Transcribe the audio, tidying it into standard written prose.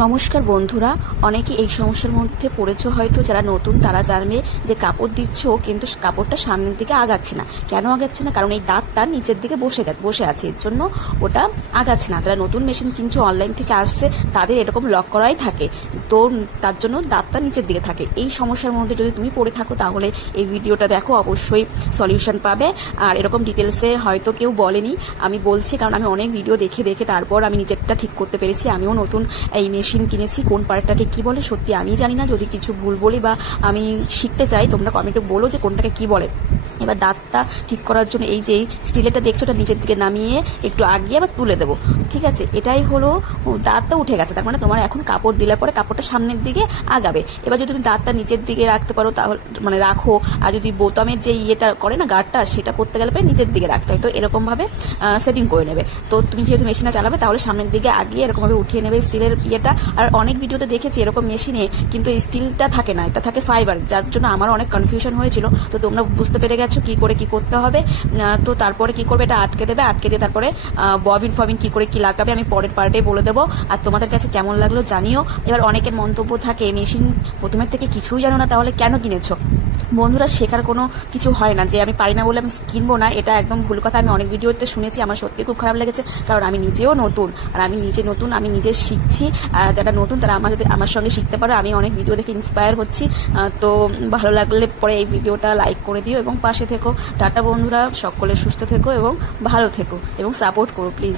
নমস্কার বন্ধুরা, অনেকে এই সমস্যার মধ্যে পড়েছো হয়তো। যারা নতুন তারা জানবে যে কাপড় দিচ্ছ কিন্তু কাপড়টা সামনের দিকে আগাচ্ছে না। কেন আগাচ্ছে না? কারণ এই দাঁতটা নিচের দিকে বসে আছে, এর জন্য ওটা আগাচ্ছে না। যারা নতুন মেশিন কিনছো, অনলাইন থেকে আসছে, তাদের এরকম লক করাই থাকে, তো তার জন্য দাঁতটা নিচের দিকে থাকে। এই সমস্যার মধ্যে যদি তুমি পড়ে থাকো তাহলে এই ভিডিওটা দেখো, অবশ্যই সলিউশন পাবে। আর এরকম ডিটেলসে হয়তো কেউ বলেনি, আমি বলছি, কারণ আমি অনেক ভিডিও দেখে দেখে তারপর আমি নিজেরটা ঠিক করতে পেরেছি। আমিও নতুন এই মেশিন কিনেছি, কোন পার্টটাকে কি বলে সত্যি আমি জানি না। যদি কিছু ভুল বলি বা আমি শিখতে চাই, তোমরা কমেন্টে বলো যে কোনটাকে কি বলে। এবার দাঁতটা ঠিক করার জন্য এই যে স্টিলেরটা দেখছো, ওটা নিচের দিকে নামিয়ে একটু আগিয়ে আবার তুলে দেবো, ঠিক আছে? এটাই হলো, দাঁতটা উঠে গেছে, তার মানে তোমার এখন কাপড় দিলে পরে কাপড়টা সামনের দিকে আগাবে। এবার যদি তুমি দাঁতটা নিচের দিকে রাখতে পারো তাহলে মানে রাখো, আর যদি বোতামের যে ইয়েটা করে না গার্ডটা, সেটা করতে গেলে পরে নিচের দিকে রাখতে হয়। তো এরকম ভাবে সেটিং করে নেবে। তো তুমি যেহেতু মেশিনটা চালাবে তাহলে সামনের দিকে আগিয়ে এরকম ভাবে উঠিয়ে নেবে স্টিলের ইয়েটা। আর অনেক ভিডিওতে দেখেছি এরকম মেশিনে কিন্তু স্টিলটা থাকে না, এটা থাকে ফাইবার, যার জন্য আমার অনেক কনফিউশন হয়েছিল। তো তোমরা বুঝতে পেরে গেছো কি করে কি করতে হবে। তো তারপরে কি করবে, এটা আটকে দেবে, আটকে দিয়ে তারপরে ববিন ফবিন কি করে কি লাগাবে আমি পরের পার্টে বলে দেবো। আর তোমাদের কাছে কেমন লাগলো জানিও। এবার অনেকের মন্তব্য থাকে, মেশিন প্রথমের থেকে কিছুই জানো না, তাহলে কেন কিনেছো? বন্ধুরা, শেখার কোনো কিছু হয় না যে আমি পারি না বলে আমি কিনবো না, এটা একদম ভুল কথা। আমি অনেক ভিডিওতে শুনেছি, আমার সত্যি খুব খারাপ লেগেছে, কারণ আমি নিজেও নতুন, আর আমি নতুন, আমি নিজে শিখছি। যারা নতুন তারা আমার সঙ্গে শিখতে পারো। আমি অনেক ভিডিও দেখে ইন্সপায়ার হচ্ছি। তো ভালো লাগলে পরে এই ভিডিওটা লাইক করে দিও এবং পাশে থেকো। টাটা বন্ধুরা, সকলে সুস্থ থেকো এবং ভালো থেকো এবং সাপোর্ট করো প্লিজ।